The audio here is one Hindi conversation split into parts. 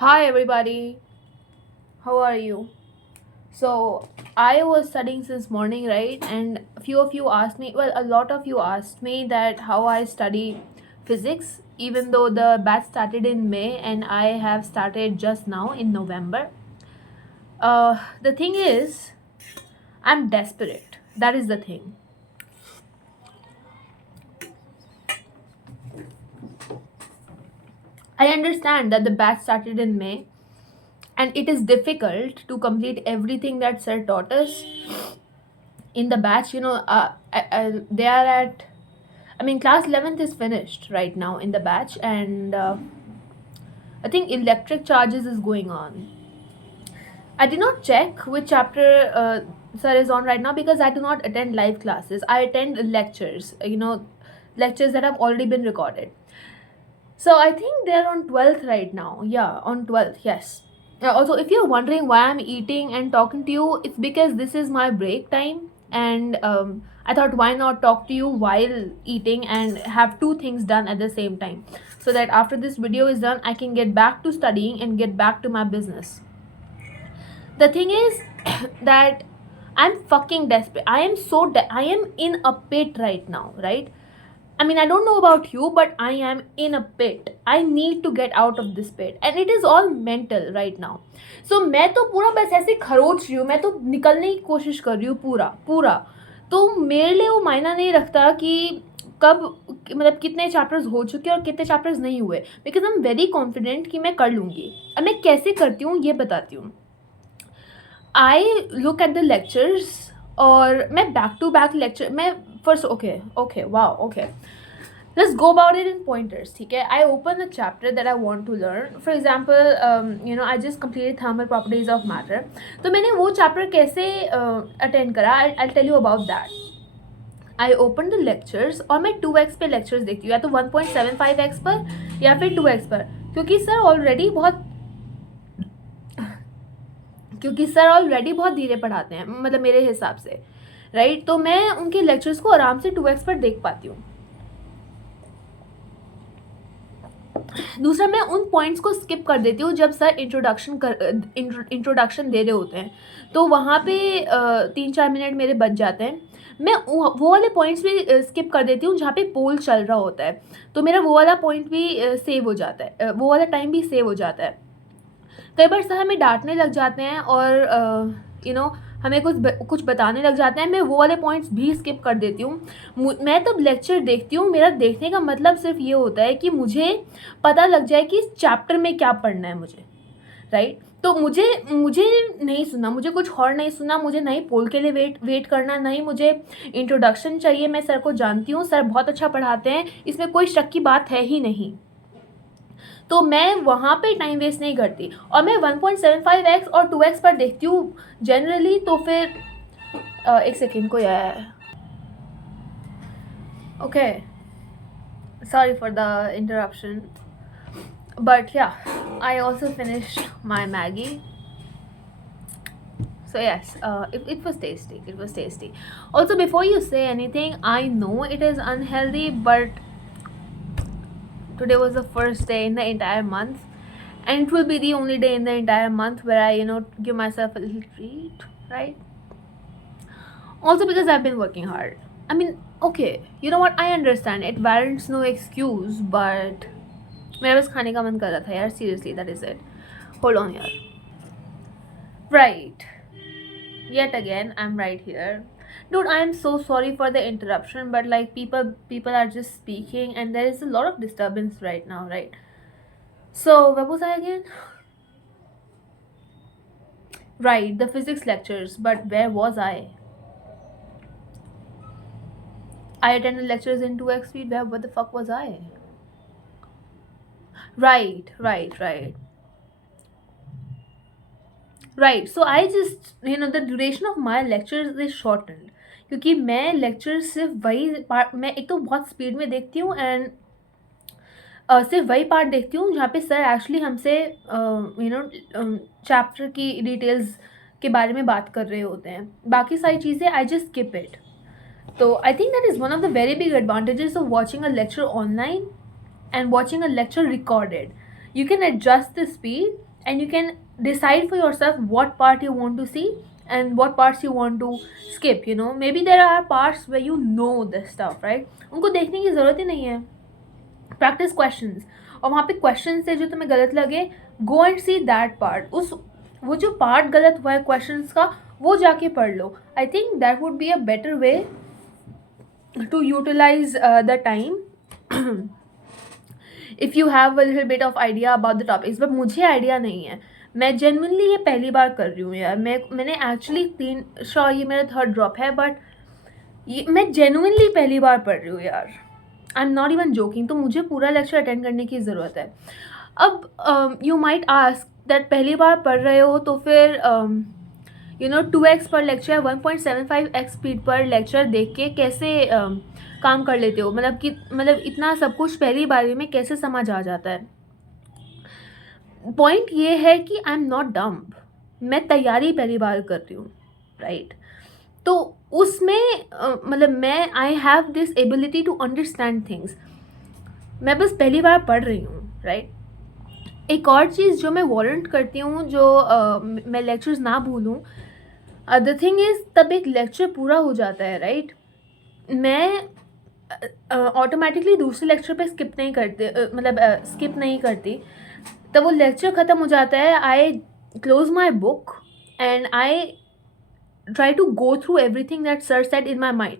Hi everybody, how are you? So I was studying since morning, right? And a few of you asked me, well, a lot of you asked me that how I study physics, even though the batch started in May and I have started just now in November. The thing is, I'm desperate. That is the thing. I understand that the batch started in May and it is difficult to complete everything that sir taught us in the batch. They are at, I mean, class 11th is finished right now in the batch, and I think electric charges is going on. I did not check which chapter sir is on right now because I do not attend live classes. I attend lectures, lectures that have already been recorded. So I think they're on 12th right now. Yeah, on 12th, yes. Also, if you're wondering why I'm eating and talking to you, it's because this is my break time, and I thought why not talk to you while eating and have two things done at the same time, so that after this video is done, I can get back to studying and get back to my business. The thing is that I'm fucking desperate. I am in a pit right now, right? I mean, I don't know about you, but I am in a pit. I need to get out of this pit. And it is all mental right now. So मैं तो पूरा बस ऐसे खरोच रही हूँ, मैं तो निकलने की कोशिश कर रही हूँ पूरा पूरा. तो मेरे लिए वो मायना नहीं रखता कि कब, मतलब कितने चैप्टर्स हो चुके और कितने चैप्टर्स नहीं हुए, because I am very confident कि मैं कर लूँगी. अब मैं कैसे करती हूँ ये बताती हूँ. I look at the lectures और मैं बैक टू बैक लेक्चर मैं first okay wow okay. Let's go about it in pointers. Okay, I open the chapter that I want to learn. For example, I just completed thermal properties of matter. तो मैंने वो chapter कैसे attend करा, I'll tell you about that. I open the lectures और मैं 2x पे lectures देखती हूँ, या तो 1.75x पर या फिर 2x पर, क्योंकि सर ऑलरेडी बहुत धीरे पढ़ाते हैं, मतलब मेरे हिसाब से, राइट? तो मैं उनके लेक्चर्स को आराम से 2x पर देख पाती हूँ. दूसरा, मैं उन पॉइंट्स को स्किप कर देती हूँ जब सर इंट्रोडक्शन दे रहे होते हैं, तो वहाँ पे 3-4 मिनट मेरे बच जाते हैं. मैं वो वाले पॉइंट्स भी स्किप कर देती हूँ जहाँ पे पोल चल रहा होता है, तो मेरा वो वाला पॉइंट भी सेव हो जाता है, वो वाला टाइम भी सेव हो जाता है. कई बार सर हमें डांटने लग जाते हैं और हमें कुछ बताने लग जाते हैं, मैं वो वाले पॉइंट्स भी स्किप कर देती हूँ. मैं तब लेक्चर देखती हूँ, मेरा देखने का मतलब सिर्फ ये होता है कि मुझे पता लग जाए कि इस चैप्टर में क्या पढ़ना है मुझे, राइट? तो मुझे मुझे नहीं सुनना, मुझे कुछ और नहीं सुनना, मुझे नहीं पोल के लिए वेट करना, नहीं मुझे इंट्रोडक्शन चाहिए. मैं सर को जानती हूँ, सर बहुत अच्छा पढ़ाते हैं, इसमें कोई शक की बात है ही नहीं. तो मैं वहाँ पे टाइम वेस्ट नहीं करती और मैं 1.75x और 2x पर देखती हूँ जनरली. तो फिर एक सेकेंड, कोई आया है. Okay, sorry for the interruption, but या I also finished my Maggie. So yes, it was tasty. It was tasty. Also, before you say anything, I know it is unhealthy, but today was the first day in the entire month, and it will be the only day in the entire month where I give myself a little treat, right? Also because I've been working hard. I mean, okay, you know what, I understand it warrants no excuse, but मेरा बस खाने का मन कर रहा था यार, seriously, that is it. Hold on यार. Right, yet again I'm right here. Dude, I am so sorry for the interruption, but like people are just speaking and there is a lot of disturbance right now, right? So where was I again? Right, the physics lectures, but where was I? I attended lectures in 2x speed. Where the fuck was I? Right. Right. So I just, the duration of my lectures is shortened. क्योंकि मैं लेक्चर सिर्फ वही पार्ट, मैं एक तो बहुत स्पीड में देखती हूँ एंड सिर्फ वही पार्ट देखती हूँ जहाँ पे सर एक्चुअली हमसे चैप्टर की डिटेल्स के बारे में बात कर रहे होते हैं. बाकी सारी चीज़ें I just skip it. So I think that is one of the very big advantages of watching a lecture online and watching a lecture recorded. You can adjust the speed and you can decide for yourself what part you want to see and what parts you want to skip. Maybe there are parts where you know this stuff, right? उनको देखने की ज़रूरत ही नहीं है. प्रैक्टिस क्वेश्चंस, और वहाँ पे क्वेश्चन से जो तुम्हें गलत लगे, go and see that part. वो जो पार्ट गलत हुआ है क्वेश्चंस का, वो जाके पढ़ लो. I think that would be a better way to utilize the time if you have a little bit of idea about the topics. But मुझे आइडिया नहीं है. मैं जेन्युइनली ये पहली बार कर रही हूँ यार. मैंने एक्चुअली ये मेरा थर्ड ड्रॉप है, बट ये मैं जेन्युइनली पहली बार पढ़ रही हूँ यार. I am not even joking. तो मुझे पूरा लेक्चर अटेंड करने की ज़रूरत है. अब यू माइट आस्क दैट पहली बार पढ़ रहे हो तो फिर 2x पर लेक्चर, 1.75x स्पीड पर लेक्चर देख के कैसे काम कर लेते हो? मतलब इतना सब कुछ पहली बारी में कैसे समझ आ जाता है? पॉइंट ये है कि आई एम नॉट डम्ब. मैं तैयारी पहली बार कर रही हूँ, राइट? तो उसमें मतलब मैं I have this ability to understand things. मैं बस पहली बार पढ़ रही हूँ, राइट? एक और चीज़ जो मैं वारंट करती हूँ, जो मैं लेक्चर्स ना भूलूँ. द थिंग इज़, तब एक लेक्चर पूरा हो जाता है, राइट? मैं ऑटोमेटिकली दूसरे लेक्चर पे स्किप नहीं करती. तब वो लेक्चर ख़त्म हो जाता है. I close my book and I try to go through everything that sir said in my mind.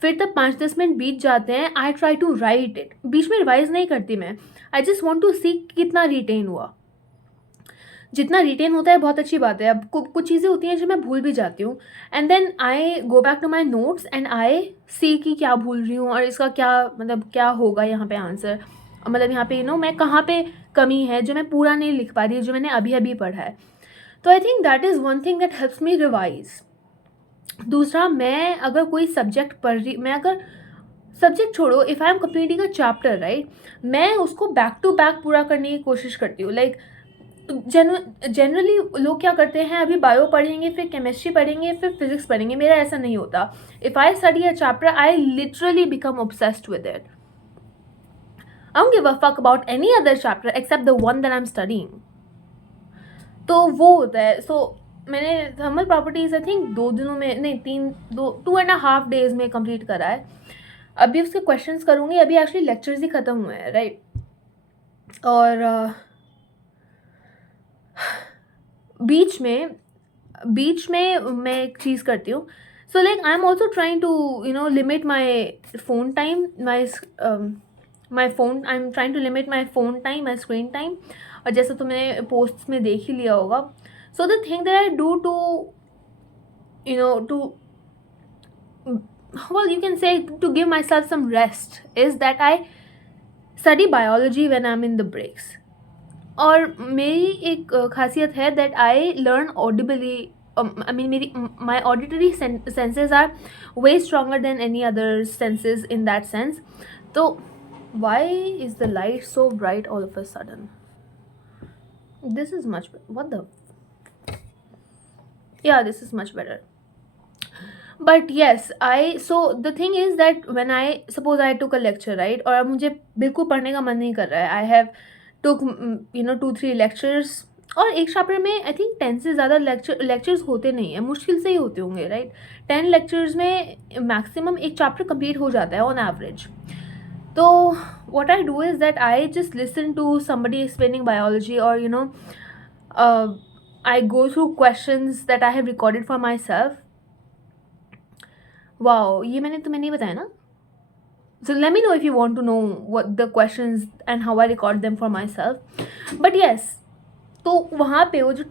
फिर तब 5-10 मिनट बीत जाते हैं. I try to write it. बीच में रिवाइज नहीं करती मैं. I just want to see कितना रिटेन हुआ. जितना रिटेन होता है बहुत अच्छी बात है. अब कुछ चीज़ें होती हैं जो मैं भूल भी जाती हूँ, and then I go back to my notes and I see कि क्या भूल रही हूँ और इसका क्या होगा यहाँ पे आंसर. मतलब यहाँ पे मैं कहाँ पे कमी है जो मैं पूरा नहीं लिख पा रही, जो मैंने अभी अभी पढ़ा है. तो आई think that is one thing that helps me revise. दूसरा, मैं अगर कोई सब्जेक्ट पढ़ रही, मैं अगर सब्जेक्ट छोड़ो, if I am completing a chapter, right, मैं उसको बैक टू बैक पूरा करने की कोशिश करती हूँ. लाइक जनरली लोग क्या करते हैं, अभी बायो पढ़ेंगे, फिर केमिस्ट्री पढ़ेंगे, फिर फिजिक्स पढ़ेंगे. मेरा ऐसा नहीं होता. If I study a chapter, I literally become obsessed with it. I don't give a fuck about any other chapter except the one that I am studying. तो वो होता है. सो मैंने थर्मल प्रॉपर्टीज आई थिंक 2 दिनों में नहीं 2.5 डेज में कंप्लीट करा है. अभी उसके क्वेश्चंस करूँगी. अभी एक्चुअली लेक्चर्स ही ख़त्म हुए हैं, राइट? और बीच में मैं एक चीज़ करती हूँ. So like I am also trying to limit my phone time, my phone time, my screen time. और जैसा तुमने पोस्ट्स में देख ही लिया होगा. So the thing that I do to well, you can say, to give myself some rest is that I study biology when I'm in the breaks. और मेरी एक खासियत है that I learn audibly. I mean, my auditory senses are way stronger than any other senses in that sense. So why is the light so bright all of a sudden? This is much better. What the? Yeah, this is much better. But yes, so the thing is that when I suppose I took a lecture, right, और अब मुझे बिल्कुल पढ़ने का मन नहीं कर रहा है. I have took 2-3 lectures, और एक चैप्टर में आई थिंक 10 से ज़्यादा लेक्चर्स होते नहीं हैं. मुश्किल से ही होते होंगे, राइट? 10 लेक्चर्स में मैक्सिमम एक चैप्टर कंप्लीट हो जाता है ऑन एवरेज. तो what I do is that I just listen to somebody explaining biology, or I go through questions that I have recorded for myself. Wow, ये मैंने तुम्हें नहीं बताया ना? So let me know if you want to know what the questions and how I record them for myself. But yes, तो वहाँ पे वो जो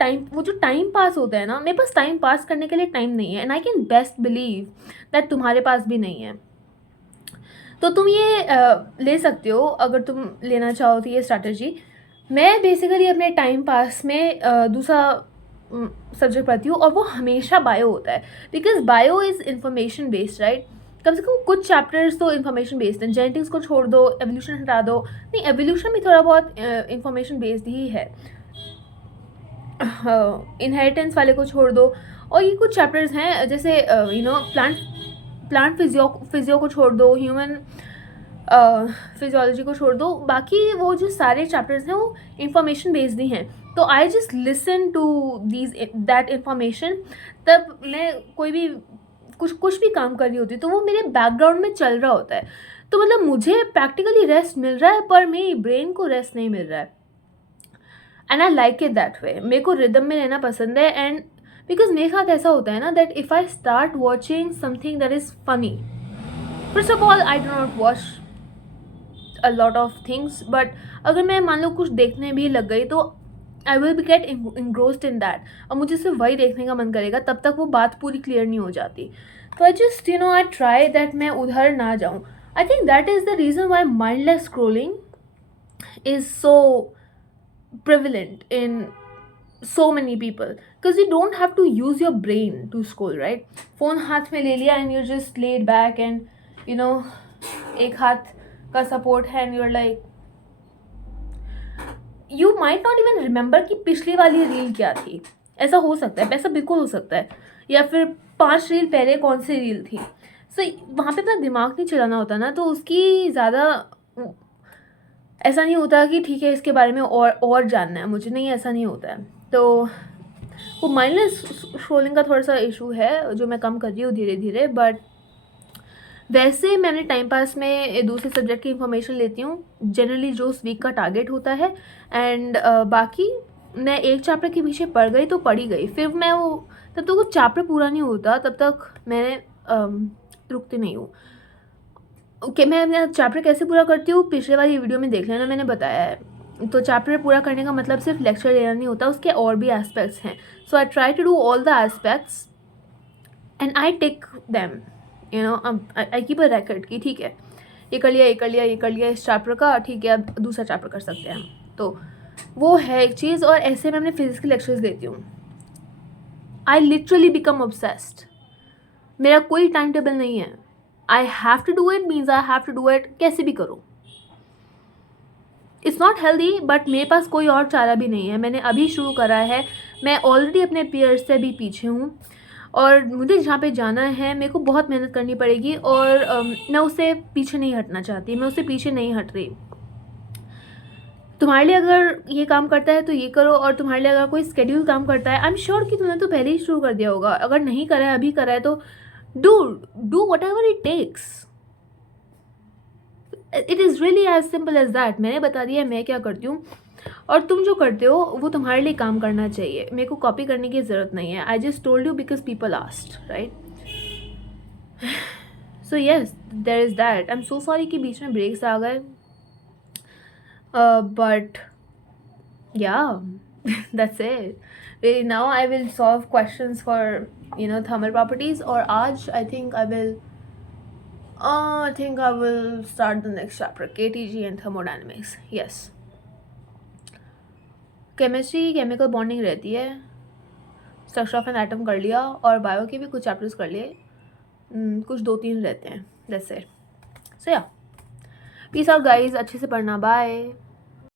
टाइम पास होता है ना, मेरे पास टाइम पास करने के लिए टाइम नहीं है. And I can best believe that तुम्हारे पास भी नहीं है. तो तुम ये ले सकते हो अगर तुम लेना चाहो तो ये स्ट्रैटेजी. मैं बेसिकली अपने टाइम पास में दूसरा सब्जेक्ट पढ़ती हूँ, और वो हमेशा बायो होता है. Because bio is information based, right? कम से कम कुछ चैप्टर्स तो इन्फॉर्मेशन बेस्ड हैं. जेनेटिक्स को छोड़ दो, एवोल्यूशन हटा दो. नहीं, एवोल्यूशन भी थोड़ा बहुत इंफॉर्मेशन बेस्ड ही है. इनहेरिटेंस वाले को छोड़ दो. और ये कुछ चैप्टर्स हैं जैसे प्लांट फिजियो को छोड़ दो, ह्यूमन फिजियोलॉजी को छोड़ दो, बाकी वो जो सारे चैप्टर्स हैं वो इंफॉर्मेशन बेस्ड ही हैं, तो I just listen to these that information. तब मैं कोई भी कुछ भी काम कर रही होती तो वो मेरे बैकग्राउंड में चल रहा होता है, तो मतलब मुझे प्रैक्टिकली रेस्ट मिल रहा है पर मेरी ब्रेन को रेस्ट नहीं मिल रहा है। And I like it that way, मेरे को रिदम में रहना पसंद है। एंड बिकॉज मेरे साथ ऐसा होता है ना that if I start watching something that is funny, first of all I do not watch a lot of things, but अगर मैं मान लो कुछ देखने भी लग गई तो I will be get engrossed in that, और मुझे सिर्फ वही देखने का मन करेगा, तब तक वो बात पूरी क्लियर नहीं हो जाती। तो I just I try that मैं उधर ना जाऊँ। आई think that is the reason why mindless scrolling is so prevalent in so many people, because you don't have to use your brain to scroll, right? phone हाथ में ले लिया and you're just laid back and एक हाथ का support है and you're like, you might not even remember कि पिछली वाली रील क्या थी। ऐसा हो सकता है, ऐसा बिल्कुल हो सकता है, या फिर 5 रील पहले कौन सी रील थी। सो वहाँ पे अपना दिमाग नहीं चलाना होता ना, तो उसकी ज़्यादा ऐसा नहीं होता कि ठीक है इसके बारे में और जानना है मुझे, नहीं ऐसा नहीं होता है। तो वो माइंडलेस स्क्रोलिंग का थोड़ा सा इशू है जो मैं कम कर रही हूँ धीरे धीरे, बट वैसे मैंने टाइम पास में दूसरे सब्जेक्ट की इंफॉर्मेशन लेती हूँ जनरली जो उस वीक का टारगेट होता है। एंड बाकी मैं एक चैप्टर के पीछे पढ़ गई तो पढ़ी गई, फिर मैं वो तब तक वो चैप्टर पूरा नहीं होता तब तक मैं रुकती नहीं हूँ। ओके, मैं अपना चैप्टर कैसे पूरा करती हूँ पिछले वाली वीडियो में देख लेना, मैंने बताया है। तो चैप्टर पूरा करने का मतलब सिर्फ लेक्चर लेना नहीं होता, उसके और भी एस्पेक्ट्स हैं। So I try to do all the aspects and I take them, I keep a record कि ठीक है ये कर लिया ये कर लिया ये कर लिया इस चैप्टर का, ठीक है अब दूसरा चैप्टर कर सकते हैं हम। तो वो है एक चीज़। और ऐसे मैं अपने फिजिक्स के लेक्चर्स देती हूँ, आई लिटरली बिकम ऑब्सेस्ड। मेरा कोई टाइम टेबल नहीं है, I have to do it means I have to do it, कैसे भी करो। इट्स नॉट हेल्दी बट मेरे पास कोई और चारा भी नहीं है, मैंने अभी शुरू करा है, मैं ऑलरेडी अपने पीयर्स से भी पीछे हूँ और मुझे जहाँ पे जाना है मेरे को बहुत मेहनत करनी पड़ेगी और मैं उससे पीछे नहीं हटना चाहती, मैं उससे पीछे नहीं हट रही। तुम्हारे लिए अगर ये काम करता है तो ये करो, और तुम्हारे लिए अगर कोई स्केड्यूल काम करता है आई एम श्योर कि तुमने तो पहले ही शुरू कर दिया होगा, अगर नहीं करा है अभी करा है तो do whatever it takes. It is really as simple as that. मैंने बता दिया मैं क्या करती हूँ और तुम जो करते हो वो तुम्हारे लिए काम करना चाहिए, मेरे को कॉपी करने की ज़रूरत नहीं है। I just told you because people asked, right? So yes there is that. I am so sorry कि बीच में ब्रेक्स आ गए, but yeah that's it. Really, now I will solve questions for thermal properties, or आज I think I will start the next chapter, KTG and thermodynamics. yes, chemistry chemical bonding रहती है, स्ट्रक्चर ऑफ एन एटम कर लिया, और बायो के भी कुछ चैप्टर्स कर लिए, कुछ 2-3 रहते हैं, that's it. So yeah, peace out guys, अच्छे से पढ़ना, बाय।